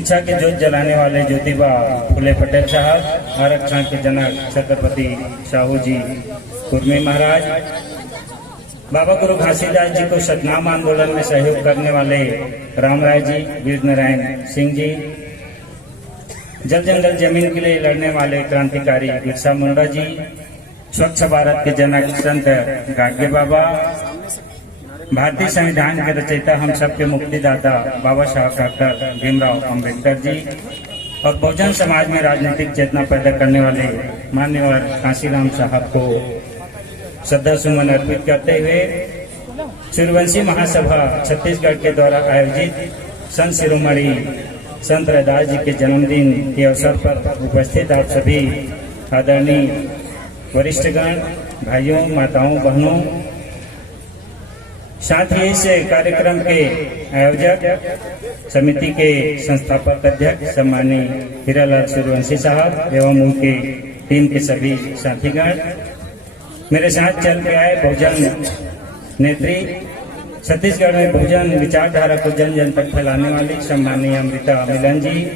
शिक्षा की ज्योत जलाने वाले ज्योतिबा फुले पटेल साहब, आरक्षण के जनक छत्रपति साहू जी कुर्मी महाराज, बाबा गुरु घासीदास जी को सतनाम आंदोलन में सहयोग करने वाले रामराय जी, वीर नारायण सिंह जी, जल जंगल जमीन के लिए लड़ने वाले क्रांतिकारी बिरसा मुंडा जी, स्वच्छ भारत के जनक संत गाडगे बाबा, भारतीय संविधान के रचयिता हम सबके मुक्तिदाता बाबा साहब डॉक्टर भीमराव अम्बेडकर जी और बहुजन समाज में राजनीतिक चेतना पैदा करने वाले माननीय कांशीराम साहब को श्रद्धा सुमन अर्पित करते हुए सूर्यवंशी महासभा छत्तीसगढ़ के द्वारा आयोजित संत शिरोमणि संत रैदास जी के जन्मदिन के अवसर पर उपस्थित आप सभी आदरणीय वरिष्ठगण, भाइयों, माताओं, बहनों, साथ ही इस कार्यक्रम के आयोजक समिति के संस्थापक अध्यक्ष सम्मानीय हीरालाल सूर्यवंशी साहब एवं उनके टीम के सभी साथीगण, मेरे साथ चल के आए बहुजन नेत्री, छत्तीसगढ़ में बहुजन विचारधारा को जन जन तक फैलाने वाली सम्मानीय अमृता मिलन जी,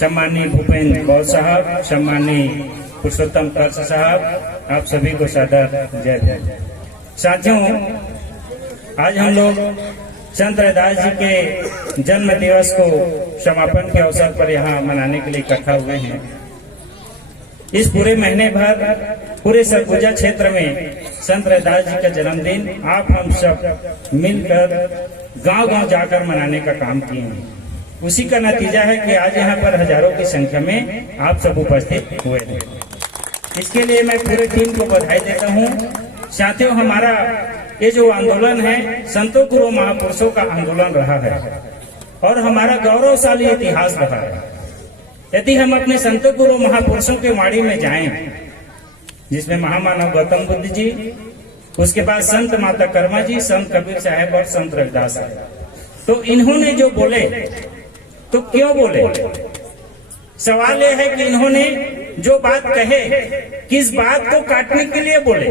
सम्मानीय भूपेंद्र कौर साहब, सम्मानीय पुरुषोत्तम कर्ष साहब, आप सभी को सादर जय जय। साथियों, आज हम लोग संत रैदास जी के जन्म दिवस को समापन के अवसर पर यहाँ मनाने के लिए इकट्ठा हुए हैं। इस पूरे महीने भर पूरे सरगुजा क्षेत्र में संत रैदास जी का जन्मदिन आप हम सब मिलकर गांव-गांव जाकर मनाने का काम किए हैं। उसी का नतीजा है कि आज यहाँ पर हजारों की संख्या में आप सब उपस्थित हुए हैं। इसके लिए मैं पूरी टीम को बधाई देता हूँ। साथियों, हमारा ये जो आंदोलन है संतों गुरु महापुरुषों का आंदोलन रहा है और हमारा गौरवशाली इतिहास रहा है। यदि हम अपने संतों गुरु महापुरुषों के वाणी में जाएं, जिसमें महामानव गौतम बुद्ध जी, उसके बाद संत माता कर्मा जी, संत कबीर साहब और संत रविदास साहब, तो इन्होंने जो बोले तो क्यों बोले? सवाल यह है कि इन्होंने जो बात कहे किस बात को काटने के लिए बोले।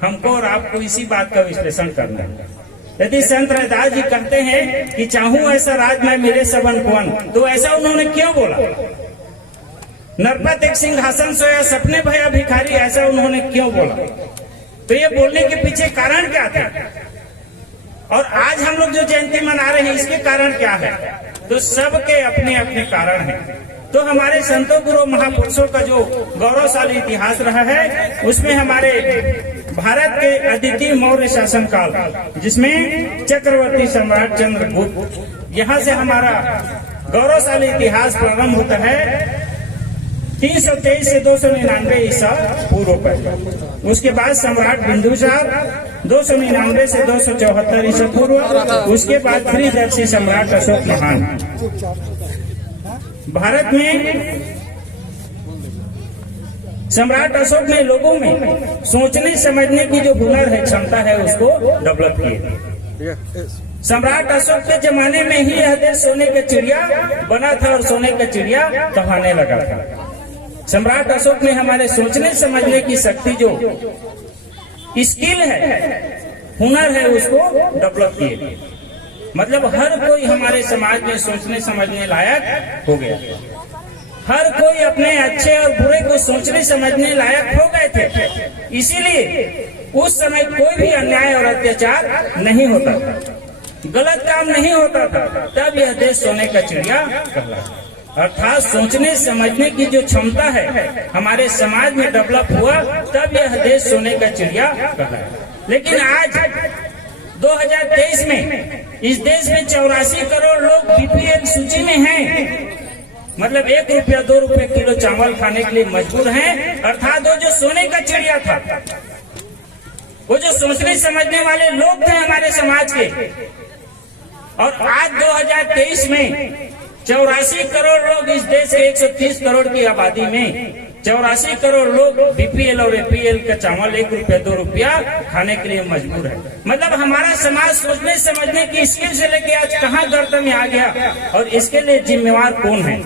हमको और आपको इसी बात का विश्लेषण करना है। यदि संत रैदास जी कहते हैं कि चाहूं ऐसा राज मैं मिले सबन कौन, तो ऐसा उन्होंने क्यों बोला? नरपत एक सिंहासन सोया सपने भया भिखारी, ऐसा उन्होंने क्यों बोला? तो ये बोलने के पीछे कारण क्या था? और आज हम लोग जो जयंती मना रहे हैं इसके कारण क्या है? तो सबके अपने अपने कारण हैं। तो हमारे संतों गुरु महापुरुषों का जो गौरवशाली इतिहास रहा है उसमें हमारे भारत के अद्वितीय मौर्य शासन काल, जिसमें चक्रवर्ती सम्राट चंद्रगुप्त, यहाँ से हमारा गौरवशाली इतिहास प्रारंभ होता है 323 से 299 ईसा पूर्व पर। उसके बाद सम्राट बिंदुसार 299 से 274 ईसा पूर्व। उसके बाद प्रियदर्शी सम्राट अशोक महान। भारत में सम्राट अशोक ने लोगों में सोचने समझने की जो हुनर है, क्षमता है, उसको डेवलप किया। सम्राट अशोक के जमाने में ही यह देश सोने का चिड़िया बना था और सोने का चिड़िया कहाने लगा था। सम्राट अशोक ने हमारे सोचने समझने की शक्ति, जो स्किल है, हुनर है, उसको डेवलप किए। मतलब हर कोई हमारे समाज में सोचने समझने लायक हो गया। हर कोई अपने अच्छे और बुरे को सोचने समझने लायक हो गए थे। इसीलिए उस समय कोई भी अन्याय और अत्याचार नहीं होता था, गलत काम नहीं होता था। तब यह देश सोने का चिड़िया कहलाता। अर्थात सोचने समझने की जो क्षमता है हमारे समाज में डेवलप हुआ, तब यह देश सोने का चिड़िया कहलाता। लेकिन आज 2023 में इस देश में 84 करोड़ लोग बीपीएल सूची में हैं। मतलब 1 रुपया 2 रुपये किलो चावल खाने के लिए मजबूर हैं। अर्थात वो जो सोने का चिड़िया था, वो जो सोचने समझने वाले लोग थे हमारे समाज के, और आज 2023 में 84 करोड़ लोग इस देश के 130 करोड़ की आबादी में 84 करोड़ लोग बीपीएल और एपीएल का चावल 1 रुपया 2 रुपया खाने के लिए मजबूर है। मतलब हमारा समाज सोचने समझने की स्किल से लेके आज कहाँ गर्त में आ गया, और इसके लिए जिम्मेवार कौन है?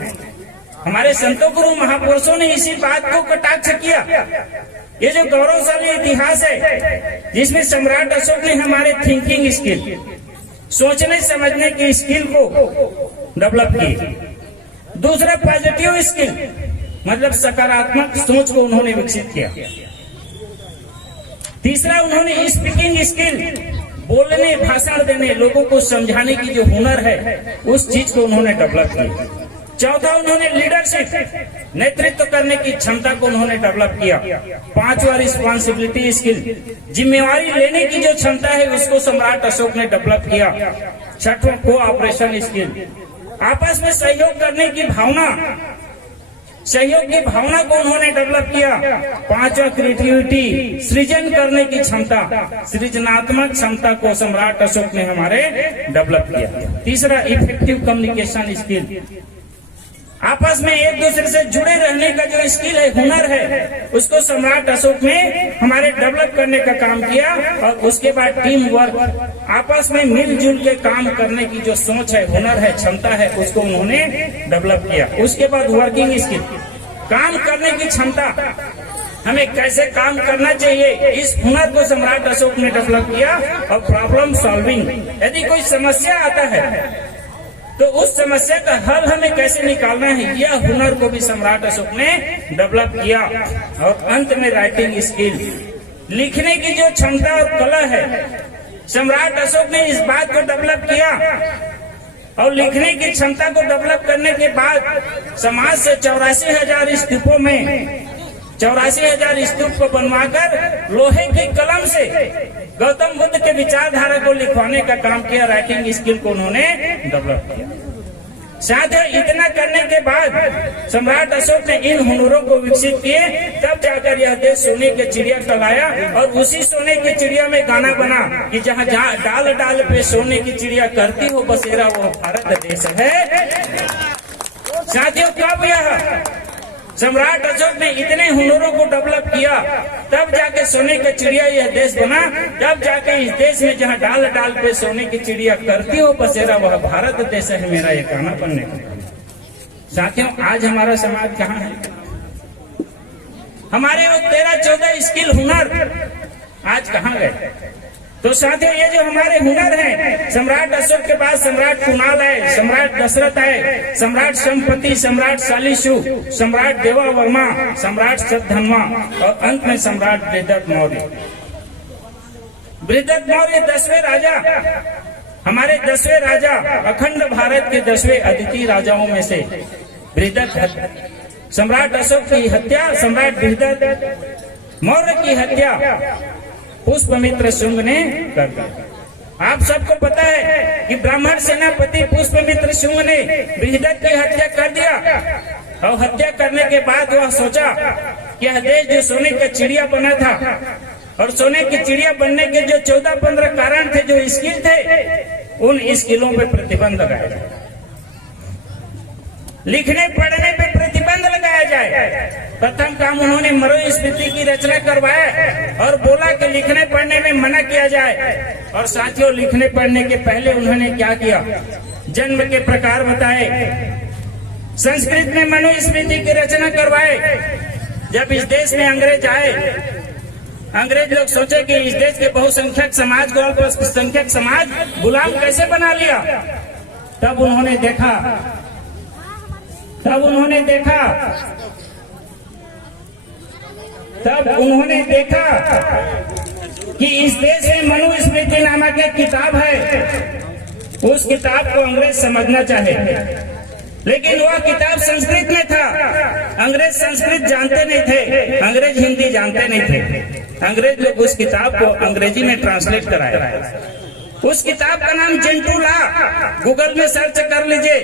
हमारे संतों गुरु महापुरुषों ने इसी बात को कटाक्ष किया। ये जो गौरवशाली इतिहास है, जिसमें सम्राट अशोक ने हमारे थिंकिंग स्किल, सोचने समझने की स्किल को डेवलप की, दूसरा पॉजिटिव स्किल, मतलब सकारात्मक सोच को उन्होंने विकसित किया। तीसरा उन्होंने स्पीकिंग स्किल, बोलने, भाषण देने, लोगों को समझाने की जो हुनर है उस चीज को उन्होंने डेवलप किया। चौथा उन्होंने लीडरशिप, नेतृत्व करने की क्षमता को उन्होंने डेवलप किया। पांचवा रिस्पॉन्सिबिलिटी स्किल, जिम्मेवारी लेने की जो क्षमता है उसको सम्राट अशोक ने डेवलप किया। छठवां कोऑपरेशन स्किल, आपस में सहयोग करने की भावना, सहयोग की भावना को उन्होंने डेवलप किया। पांचवा क्रिएटिविटी, सृजन करने की क्षमता, सृजनात्मक क्षमता को सम्राट अशोक ने हमारे डेवलप किया। तीसरा इफेक्टिव कम्युनिकेशन स्किल, आपस में एक दूसरे से जुड़े रहने का जो स्किल है, हुनर है, उसको सम्राट अशोक ने हमारे डेवलप करने का काम किया। और उसके बाद टीम वर्क, आपस में मिलजुल के काम करने की जो सोच है, हुनर है, क्षमता है, उसको उन्होंने डेवलप किया। उसके बाद वर्किंग स्किल, काम करने की क्षमता, हमें कैसे काम करना चाहिए, इस हुनर को सम्राट अशोक ने डेवलप किया। और प्रॉब्लम सॉल्विंग, यदि कोई समस्या आता है तो उस समस्या का हल हमें कैसे निकालना है, यह हुनर को भी सम्राट अशोक ने डेवलप किया। और अंत में राइटिंग स्किल, लिखने की जो क्षमता और कला है, सम्राट अशोक ने इस बात को डेवलप किया। और लिखने की क्षमता को डेवलप करने के बाद समाज से 84,000 स्तूपों में 84,000 स्तूप को बनवाकर लोहे की कलम से गौतम बुद्ध के विचारधारा को लिखवाने का काम किया। राइटिंग स्किल को उन्होंने डेवलप किया। साथ ही इतना करने के बाद सम्राट अशोक ने इन हुनरों को विकसित किए, तब जाकर यह देश सोने के चिड़िया कहलाया। और उसी सोने की चिड़िया में गाना बना कि जहाँ जहाँ डाल डाल पे सोने की चिड़िया करती हो बसेरा, वो भारत देश है। साथियों, कब यह सम्राट अशोक ने इतने हुनरों को डेवलप किया, तब जाके सोने का चिड़िया यह देश बना। तब जाके इस देश में जहाँ डाल डाल पे सोने की चिड़िया करती हो बसेरा, वह भारत देश है, मेरा ये गाना बनने का। साथियों, आज हमारा समाज कहाँ है? हमारे वो 13-14 स्किल हुनर आज कहाँ गए? तो साथियों, ये जो हमारे हुनर हैं, सम्राट अशोक के बाद सम्राट कुणाल है, सम्राट दशरथ है, सम्राट संपति, सम्राट शालिशु, सम्राट देवा वर्मा, सम्राट सद्धन्वा और अंत में सम्राट बृहद्रथ मौर्य। बृहद्रथ मौर्य 10वें राजा, हमारे 10वें राजा, अखंड भारत के 10वें अद्वितीय राजाओं में से बृहद्रथ। सम्राट अशोक की हत्या सम्राट बृहद्रथ मौर्य की हत्या पुष्पमित्र शुंग ने कर दिया। आप सबको पता है कि ब्राह्मण सेनापति पुष्पमित्र शुंग ने बृहद्रथ की हत्या कर दिया। और हत्या करने के बाद वह सोचा कि यह देश जो सोने का चिड़िया बना था, और सोने की चिड़िया बनने के जो 14-15 कारण थे, जो स्किल थे, उन स्किलों पे प्रतिबंध लगाया जाए, लिखने पढ़ने पे प्रतिबंध लगाया जाए। प्रथम काम उन्होंने मनुस्मृति की रचना करवाया और बोला कि लिखने पढ़ने में मना किया जाए। और साथियों, लिखने पढ़ने के पहले उन्होंने क्या किया? जन्म के प्रकार बताए, संस्कृत में मनुस्मृति की रचना करवाए। जब इस देश में अंग्रेज आए, अंग्रेज लोग सोचे कि इस देश के बहुसंख्यक समाज को अल्पसंख्यक समाज गुलाम कैसे बना लिया। तब उन्होंने देखा कि इस देश में मनुस्मृति नामक एक किताब है। उस किताब को अंग्रेज समझना चाहे, लेकिन वह किताब संस्कृत में था। अंग्रेज संस्कृत जानते नहीं थे, अंग्रेज हिंदी जानते नहीं थे। अंग्रेज लोग उस किताब को अंग्रेजी में ट्रांसलेट कराया। उस किताब का नाम जेंटू लॉ, गूगल में सर्च कर लीजिए।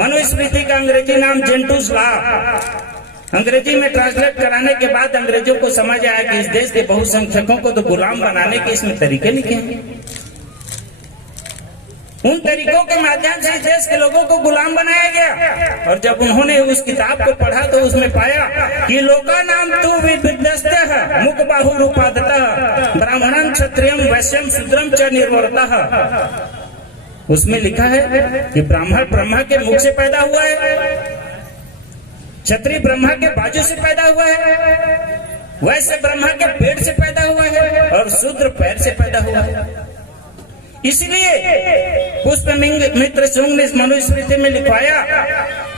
मनुस्मृति का अंग्रेजी नाम जेंटूस लॉ। अंग्रेजी में ट्रांसलेट कराने के बाद अंग्रेजों को समझ आया कि इस देश के बहुसंख्यकों को तो गुलाम बनाने के इसमें तरीके लिखे हैं। उन तरीकों के माध्यम से इस देश के लोगों को गुलाम बनाया गया। और जब उन्होंने उस किताब को पढ़ा तो उसमें पाया कि लोका नाम तू विद्यस्तः मुख बाहु रूपादतः ब्राह्मणं क्षत्रियं वैश्यं शूद्रं च निर्वर्तः। उसमें लिखा है कि ब्राह्मण ब्रह्मा के मुख से पैदा हुआ है, क्षत्रिय ब्रह्मा के बाजू से पैदा हुआ है, वैश्य ब्रह्मा के पेट से पैदा हुआ है और शूद्र पैर से पैदा हुआ है। इसलिए पुष्प मित्र शुंग ने इस मनुस्मृति में लिखवाया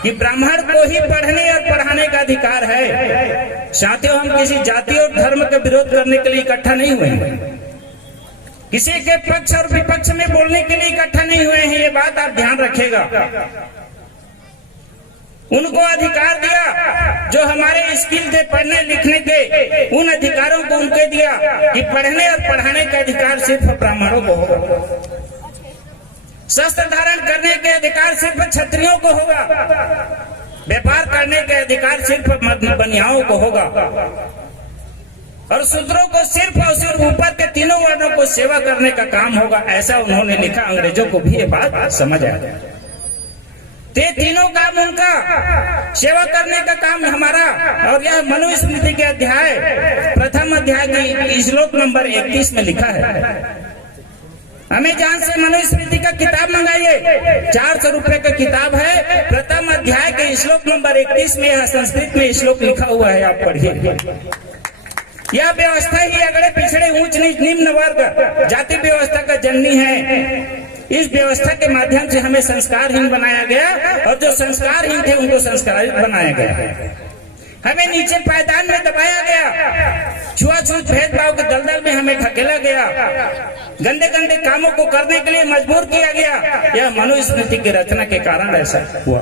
कि ब्राह्मण को ही पढ़ने और पढ़ाने का अधिकार है। साथियों, हम किसी जाति और धर्म का विरोध करने के लिए इकट्ठा नहीं हुए हैं, किसी के पक्ष और विपक्ष में बोलने के लिए इकट्ठा नहीं हुए हैं, ये बात आप ध्यान रखिएगा। उनको अधिकार दिया जो हमारे स्किल थे पढ़ने लिखने के, उन अधिकारों को उनके दिया कि पढ़ने और पढ़ाने का अधिकार सिर्फ ब्राह्मणों को होगा, शस्त्र धारण करने के अधिकार सिर्फ क्षत्रियों को होगा, व्यापार करने के अधिकार सिर्फ बनियाओं को होगा, और शूद्रों को सिर्फ और सिर्फ ऊपर के तीनों वर्णों को सेवा करने का काम होगा। ऐसा उन्होंने लिखा। अंग्रेजों को भी ये बात समझ आया। ते तीनों काम उनका, सेवा करने का काम हमारा। और यह मनुस्मृति के अध्याय प्रथम अध्याय की श्लोक नंबर 31 में लिखा है। अमेज़न से मनुस्मृति का किताब मंगाइए, 400 रुपए का किताब है। प्रथम अध्याय के श्लोक नंबर 31 में यह संस्कृत में श्लोक लिखा हुआ है, आप पढ़िए। यह व्यवस्था ही अगड़े पिछड़े ऊंच नीच निम्न वर्ग जाति व्यवस्था का जननी है। इस व्यवस्था के माध्यम से हमें संस्कारहीन बनाया गया, और जो संस्कारहीन थे उनको संस्कारित बनाया गया। हमें नीचे पायदान में दबाया गया, छुआछूत भेदभाव के दलदल में हमें धकेला गया, गंदे गंदे कामों को करने के लिए मजबूर किया गया। यह मनुस्मृति की रचना के कारण ऐसा हुआ।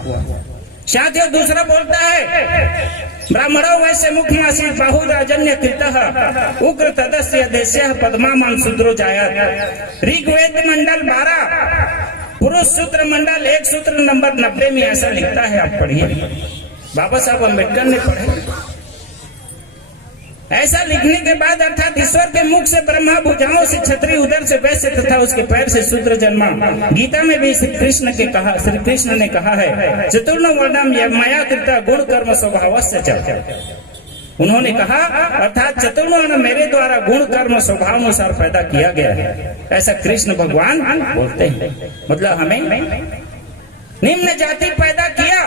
साथियों, दूसरा बोलता है ब्राह्मणो वैश्य मुख्यमासी बाहु राजन्य कृतः उग्र तदस्य देश्य पद्मामान शूद्रो जायत। ऋग्वेद मंडल 12 पुरुष सूत्र मंडल 1 सूत्र नंबर 90 में ऐसा लिखता है, आप पढ़िए। बाबा साहब अम्बेडकर ने पढ़े। ऐसा लिखने के बाद अर्थात ईश्वर के मुख से ब्रह्मा, भुजाओं से क्षत्रिय, उदर से वैश्य तथा उसके पैर से शूद्र जन्मा। गीता में भी श्री कृष्ण ने कहा है चतुर्ण वर्णम मया कृता गुण कर्म स्वभावस्य च। उन्होंने कहा अर्थात चतुर्ण वर्ण मेरे द्वारा गुण कर्म स्वभाव अनुसार पैदा किया गया है, ऐसा कृष्ण भगवान बोलते हैं। मतलब हमें निम्न जाति पैदा किया।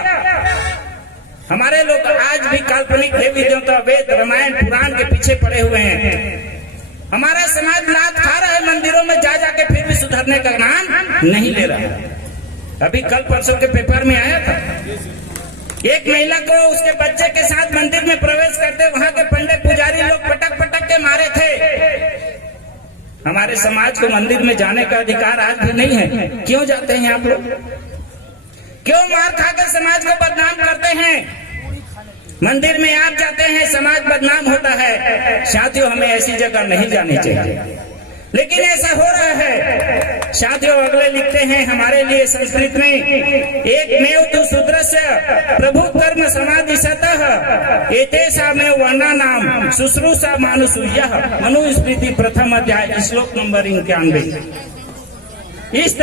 हमारे लोग आज भी काल्पनिक देवी देवता, वेद, रामायण, पुराण के पीछे पड़े हुए हैं। हमारा समाज लात खा रहा है मंदिरों में जा जाके, फिर भी सुधरने का नाम नहीं ले रहा। अभी कल परसों के पेपर में आया था, एक महिला को उसके बच्चे के साथ मंदिर में प्रवेश करते वहां के पंडित पुजारी लोग पटक पटक के मारे थे। हमारे समाज को मंदिर में जाने का अधिकार आज भी नहीं है। क्यों जाते हैं आप लोग? क्यों मार खाकर समाज को बदनाम करते हैं? मंदिर में आप जाते हैं, समाज बदनाम होता है। साथियों, हमें ऐसी जगह नहीं जानी चाहिए, लेकिन ऐसा हो रहा है। साथियों, अगले लिखते हैं हमारे लिए संस्कृत में, एक मेव तु शूद्रस्य प्रभु कर्म समाधि सतः एतेषा में वर्णा नाम शुश्रूषा मानुषूयः। मनुस्मृति प्रथम अध्याय श्लोक नंबर 91। इस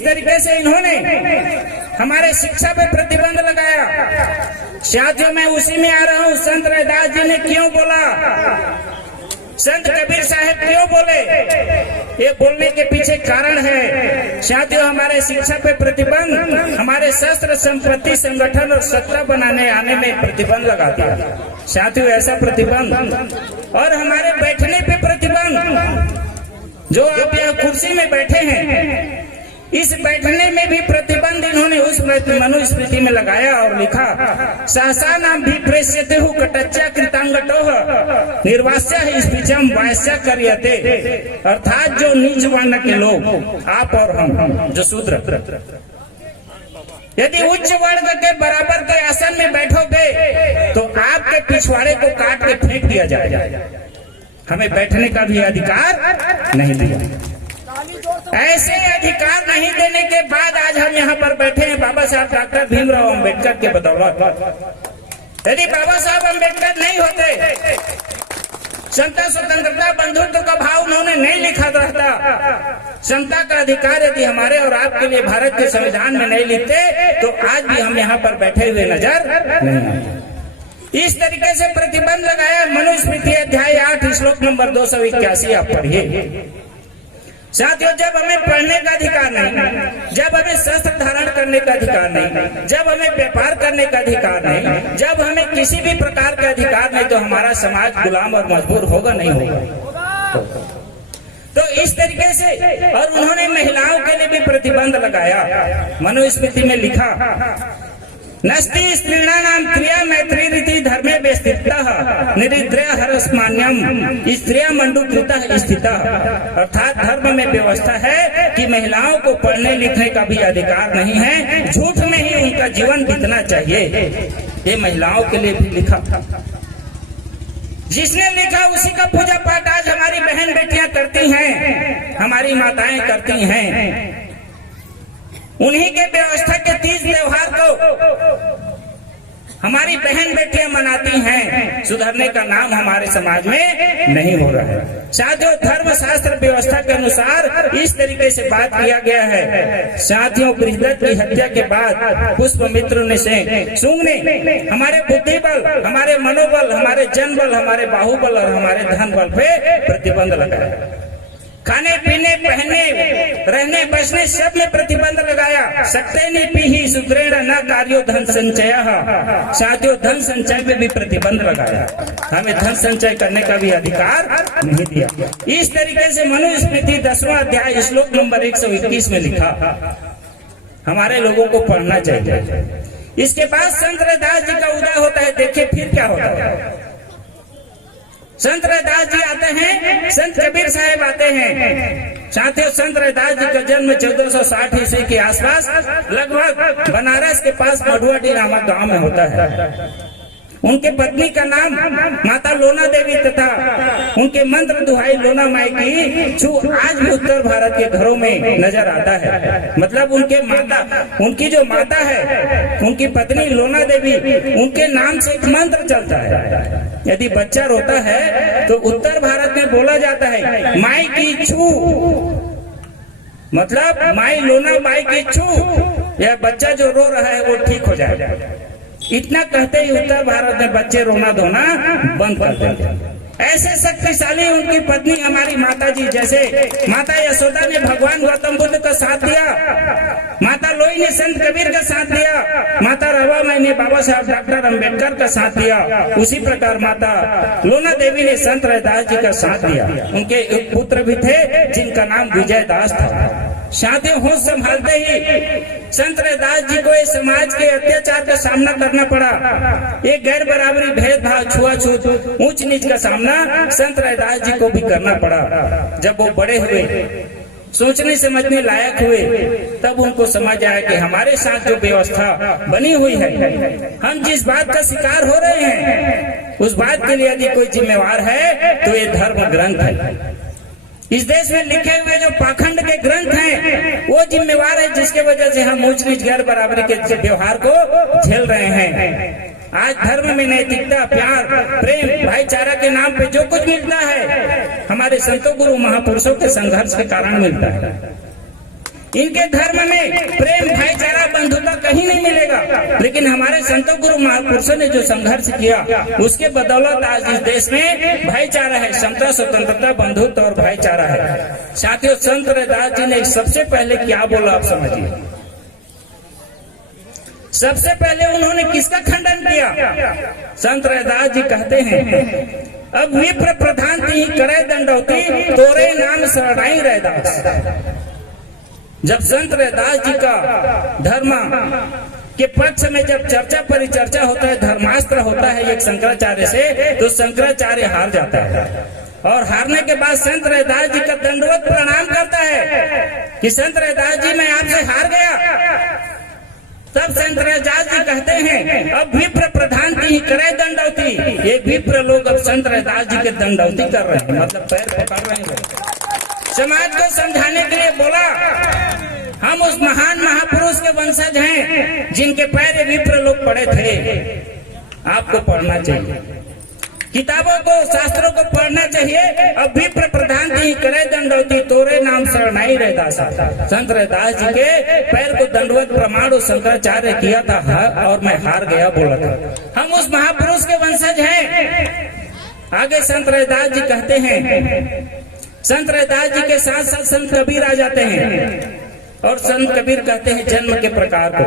तरीके से इन्होंने हमारे शिक्षा पे प्रतिबंध लगाया। साथियों, मैं उसी में आ रहा हूँ। संत रैदास जी ने क्यों बोला, संत कबीर साहब क्यों बोले, ये बोलने के पीछे कारण है। साथियों, हमारे शिक्षा पे प्रतिबंध, हमारे शस्त्र संपत्ति संगठन और सत्ता बनाने आने में प्रतिबंध लगा दिया। साथियों, ऐसा प्रतिबंध, और हमारे बैठने पे प्रतिबंध। जो आप यहाँ कुर्सी में बैठे हैं, इस बैठने में भी प्रतिबंध इन्होंने उस मनुस्मृति में लगाया और लिखा सहसा नाम भी प्रेष्यते हु कटच्चा कृतांगटो निर्वास्य स्पीचम वायस्य करियते। अर्थात जो नीच वर्ण के लोग, आप और हम जो शूद्र, यदि उच्च वर्ग के बराबर के आसन में बैठोगे तो आपके पिछवाड़े को काट के फेंक दिया जाएगा। हमें बैठने का भी अधिकार नहीं दिया। ऐसे अधिकार नहीं देने के बाद आज हम यहाँ पर बैठे हैं बाबा साहब डॉक्टर भीमराव अंबेडकर के बदौलत। यदि बाबा साहब अंबेडकर नहीं होते, समता स्वतंत्रता बंधुत्व का भाव उन्होंने नहीं लिखा रहता, समता का अधिकार यदि हमारे और आपके लिए भारत के संविधान में नहीं लिखते, तो आज भी हम यहाँ पर बैठे हुए नजर नहीं आते। इस तरीके से प्रतिबंध लगाया। मनुस्मृति अध्याय 8 श्लोक नंबर 281 आप पढ़िए। साथियों, जब हमें पढ़ने का अधिकार नहीं, जब हमें शस्त्र धारण करने का अधिकार नहीं, जब हमें व्यापार करने का अधिकार नहीं, जब हमें किसी भी प्रकार का अधिकार नहीं, तो हमारा समाज गुलाम और मजबूर होगा नहीं होगा। तो इस तरीके से, और उन्होंने महिलाओं के लिए भी प्रतिबंध लगाया। मनुस्मृति में लिखा, नस्ति स्त्रीणानाम क्रिया मैत्री रीति धर्मे व्यस्थितः निरिद्रय हरस्मान्यम स्त्रिया मंडूकृतः स्थितः। अर्थात धर्म में व्यवस्था है कि महिलाओं को पढ़ने लिखने का भी अधिकार नहीं है, झूठ में ही उनका जीवन बीतना चाहिए। ये महिलाओं के लिए भी लिखा। जिसने लिखा उसी का पूजा पाठ आज हमारी बहन बेटियां करती हैं, हमारी माताएं करती हैं। उन्हीं के व्यवस्था के तीज त्योहार को हमारी बहन बेटियां मनाती हैं। सुधरने का नाम हमारे समाज में नहीं हो रहा है। साथियों, धर्म शास्त्र व्यवस्था के अनुसार इस तरीके से बात किया गया है। साथियों, बृहदत्त की हत्या के बाद पुष्पमित्र ने से शुंग ने हमारे बुद्धि बल, हमारे मनोबल, हमारे जन बल, हमारे बाहुबल और हमारे धन बल पे प्रतिबंध लगाया। खाने पीने, पहनने, रहने, बसने सब में प्रतिबंध लगाया। सत्यनि पीहि सुग्रेण न कार्यो धन संचय। साथियों, धन संचय में भी प्रतिबंध लगाया। हमें धन संचय करने का भी अधिकार नहीं दिया। इस तरीके से मनुस्मृति 10वां अध्याय श्लोक नंबर 121 में लिखा, हमारे लोगों को पढ़ना चाहिए। इसके बाद संत रैदास जी का उदय होता है। देखिए फिर क्या होता है। संत रैदास जी आते हैं, संत कबीर साहब आते हैं। साथियों, संत रैदास जी का जन्म 1460 ईस्वी के आसपास लगभग बनारस के पास मढ़ुआडी नामक गांव में होता है। उनके पत्नी का नाम माता लोना देवी तथा उनके मंत्र दुहाई लोना माई की छू आज भी उत्तर भारत के घरों में नजर आता है। मतलब उनकी जो माता है, उनकी पत्नी लोना देवी, उनके नाम से एक मंत्र चलता है। यदि बच्चा रोता है तो उत्तर भारत में बोला जाता है माई की छू, मतलब माई लोना माई की छू, यह बच्चा जो रो रहा है वो ठीक हो जाएगा। इतना कहते ही उत्तर भारत में बच्चे रोना धोना बंद कर देते। ऐसे शक्तिशाली उनकी पत्नी हमारी माता जी, जैसे माता यशोदा ने भगवान गौतम बुद्ध का साथ दिया, माता लोई ने संत कबीर का साथ दिया, माता रवामाई ने बाबा साहब डॉक्टर अम्बेडकर का साथ दिया, उसी प्रकार माता लोना देवी ने संत रैदास जी का साथ दिया। उनके एक पुत्र भी थे जिनका नाम विजय दास था। साथियों, होश संभालते ही संत रैदास जी को इस समाज के अत्याचार का सामना करना पड़ा। एक गैर बराबरी, भेदभाव, छुआछूत, ऊंच नीच का सामना संत रैदास जी को भी करना पड़ा। जब वो बड़े हुए, सोचने समझने लायक हुए, तब उनको समझ आया कि हमारे साथ जो व्यवस्था बनी हुई है, हम जिस बात का शिकार हो रहे हैं, उस बात के लिए यदि कोई जिम्मेवार है तो ये धर्म ग्रंथ है। इस देश में लिखे हुए जो पाखंड के ग्रंथ हैं, वो जिम्मेवार है जिसके वजह से हम ऊंच नीच गैर बराबरी के व्यवहार को झेल रहे हैं। आज धर्म में नैतिकता, प्यार, प्रेम, भाईचारा के नाम पे जो कुछ मिलता है, हमारे संतों गुरु महापुरुषों के संघर्ष के कारण मिलता है। इनके धर्म में प्रेम, भाईचारा, बंधुता कहीं नहीं मिलेगा, लेकिन हमारे संतों गुरु महापुरुषों ने जो संघर्ष किया, उसके बदौलत आज इस देश में भाईचारा है, समता, स्वतंत्रता, बंधुत्व और भाईचारा है। साथियों, संत रैदास जी ने सबसे पहले क्या बोला, आप समझिए। सबसे पहले उन्होंने किसका खंडन किया? संत रैदास जी कहते हैं, अब विप्र प्रधान ही करे दंडौती, तोरे नाम शरणाई रैदास। जब संत रैदास जी का धर्म के पक्ष में जब चर्चा परिचर्चा होता है, धर्मास्त्र होता है एक शंकराचार्य से, तो शंकराचार्य हार जाता है। और हारने के बाद संत रैदास जी का दंडवत प्रणाम करता है कि संत रैदास जी मैं आपसे हार गया। तब संत रैदास जी कहते हैं, अब विप्र प्रधान ही करे दंडौती। ये विप्र लोग अब संत रैदास जी के दंडौती कर रहे हैं, मतलब पैर पकड़ रहे हैं। समाज को समझाने के लिए बोला, हम उस महान महापुरुष के वंशज हैं जिनके पैर विप्र लोग पड़े थे। आपको पढ़ना चाहिए, किताबों को, शास्त्रों को पढ़ना चाहिए। अब विप्र प्रधान ही करे दंडौती, तोरे नाम शरणाई रैदास। संत रैदास जी के पैर को दंडवत प्रमाण शंकराचार्य किया था और मैं हार गया बोला था। हम उस महापुरुष के वंशज हैं। आगे संत रैदास जी कहते हैं, संत रैदास जी के साथ साथ संत कबीर आ जाते हैं और संत कबीर कहते हैं जन्म के प्रकार को।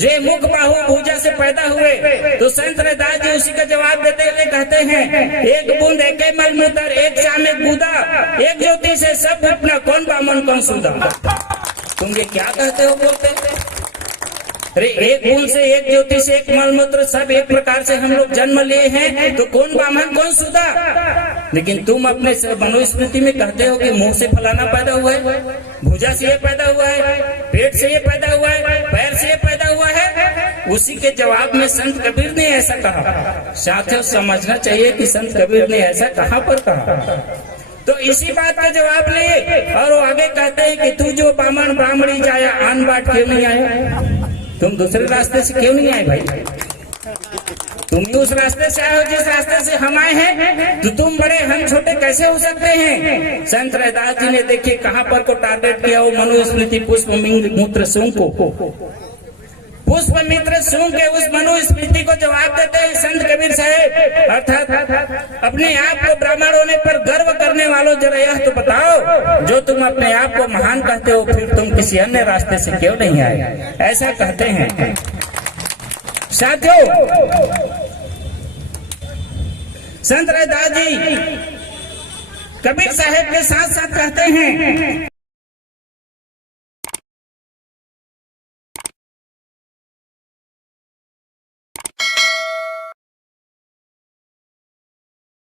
जो मुख बाहु भुजा से पैदा हुए तो संत रैदास जी उसी का जवाब देते हुए कहते हैं, एक बूंद एक मलमूत्र एक चामे कूदा, एक ज्योति से सब अपना कौन बामन कौन सुधा। तुम ये क्या कहते हो बोलते? अरे एक बूंद से एक ज्योति से एक मलमूत्र सब एक प्रकार से हम लोग जन्म लिए हैं तो कौन बामन कौन सुधा। लेकिन तुम अपने मनुस्मृति में कहते हो कि मुंह से फलाना पैदा हुआ है, भुजा से ये पैदा हुआ है, पेट से ये पैदा हुआ है, पैर से ये पैदा हुआ है। उसी के जवाब में संत कबीर ने ऐसा कहा। साथियों समझना चाहिए कि संत कबीर ने ऐसा कहाँ पर कहा। तो इसी बात का जवाब ले और वो आगे कहते हैं कि तू जो बामन ब्राह्मणी जाया आन बाट क्यों नहीं आया? तुम दूसरे रास्ते से क्यों नहीं आए भाई? तुम ही उस रास्ते से आए हो जिस रास्ते से हम आए हैं, तो तुम बड़े हम छोटे कैसे हो सकते हैं? संत रैदास जी ने देखिए कहाँ पर को टारगेट किया, वो मनुस्मृति पुष्पमित्र सूंग को। पुष्पमित्र सूंग के उस मनुस्मृति को जवाब देते हैं संत कबीर साहब, अर्थात अपने आप को ब्राह्मण होने पर गर्व करने वालों जरा यह तो बताओ, जो तुम अपने आप को महान कहते हो फिर तुम किसी अन्य रास्ते से क्यों नहीं आए? ऐसा कहते हैं। साथियों संत रैदास जी कबीर साहब के साथ साथ कहते हैं